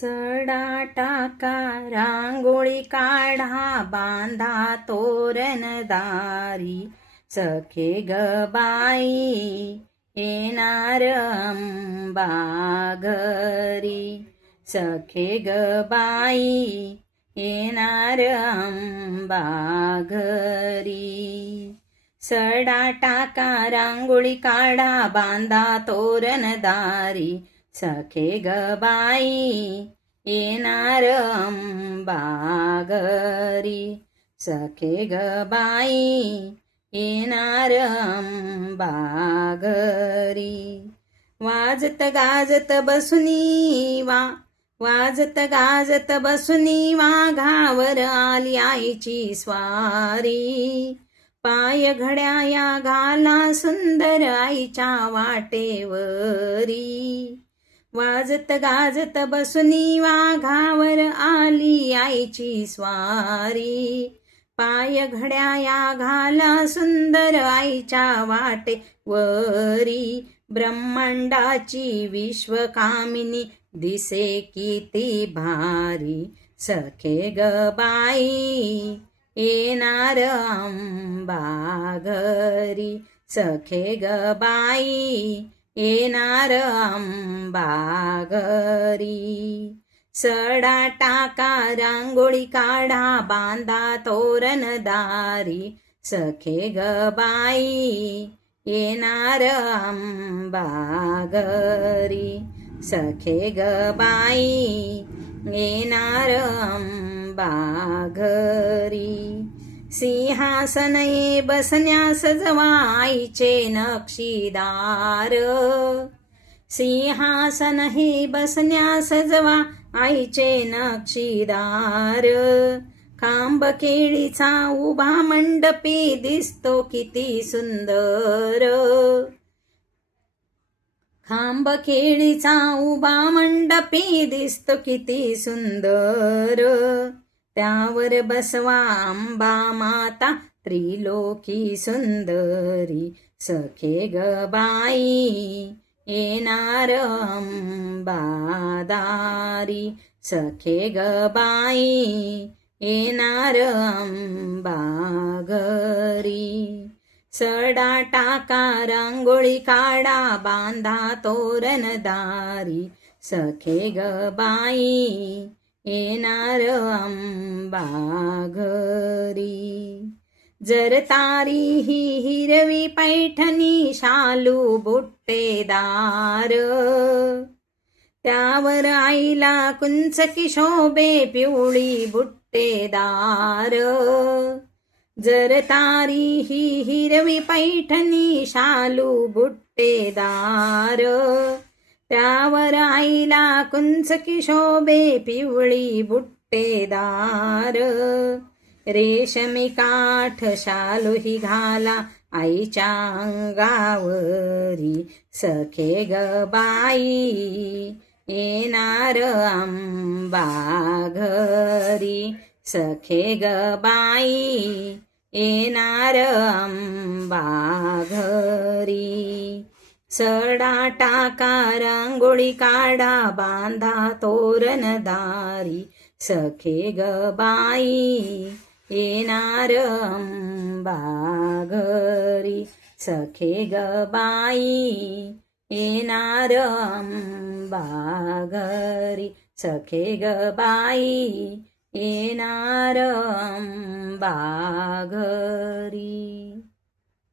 सडा टाका रांगोळी काढा बांधा तोरण दारी सखे ग बाई येणार अंबा घरी सखे ग बाई येणार अंबा घरी सडा टाका रांगोळी काढा बांधा तोरण दारी सखे ग बाई येणार अंबा घरी सखे ग बाई येणार अंबा घरी वाजत गाजत बसुनी वाजत गाजत बसुनी वाघावर आली आईची स्वारी पाय घड्या या घाला सुंदर आईच्या वाटेवरी वाजत गाजत बसुनी वाघावर आली आईची स्वारी पाय घड्या या घाला सुंदर आईच्या वाटेवरी ब्रह्मांडाची विश्वकामिनी दिसे किती भारी सखे ग बाई येणार अंबा घरी सखे ग बाई येणार अंबा घरी सडा टाका रांगोळी काढा बांधा तोरण दारी सखे ग बाई येणार अंबा घरी सखे ग बाई येणार अंबा घरी सिंहासन ये बसण्या सजवा आईचे नक्षीदार सिंहासन हे बसण्या सजवा आईचे नक्षीदार खांब केळीचा उभा मंडपी दिसतो किती सुंदर खांब केळीचा उभा मंडपी दिसतो किती सुंदर त्यावर बसवा अंबा माता त्रिलोकी सुंदरी सखे ग बाई येणार अंबा दारी सखे ग बाई येणार अंबा घरी सडा टाका रांगोळी काढा बांधा तोरण दारी सखे ग बाई येणार अंबा घरी जर तारी ही हिरवी पैठणी शालू बुट्टेदार त्यावर आईला कुंचकी शोभे पिवळी बुट्टेदार जर तारी ही हिरवी पैठणी शालू बुट्टेदार त्यावर आईला कुंचकी शोभे पिवळी बुट्टेदार रेशमी काठ शालू ही घाला आईच्या अंगावरी सखे ग बाई येणार अंबा घरी सखे ग बाई येणार अंबा घरी सडा टाका रांगोळी काढा बांधा तोरण दारी सखे ग बाई येणार अंबा घरी सखे ग बाई येणार अंबा घरी सखे ग बाई येणार अंबा घरी.